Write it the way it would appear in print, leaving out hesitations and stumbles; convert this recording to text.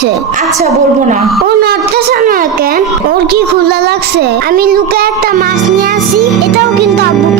লাগছে। আচ্ছা বলবো না। ও নড়তেছে না কেন? ওর কি ক্ষুধা লাগছে? আমি লুকে একটা মাছ নিয়ে আসি, এটাও কিন্তু আব্বুকে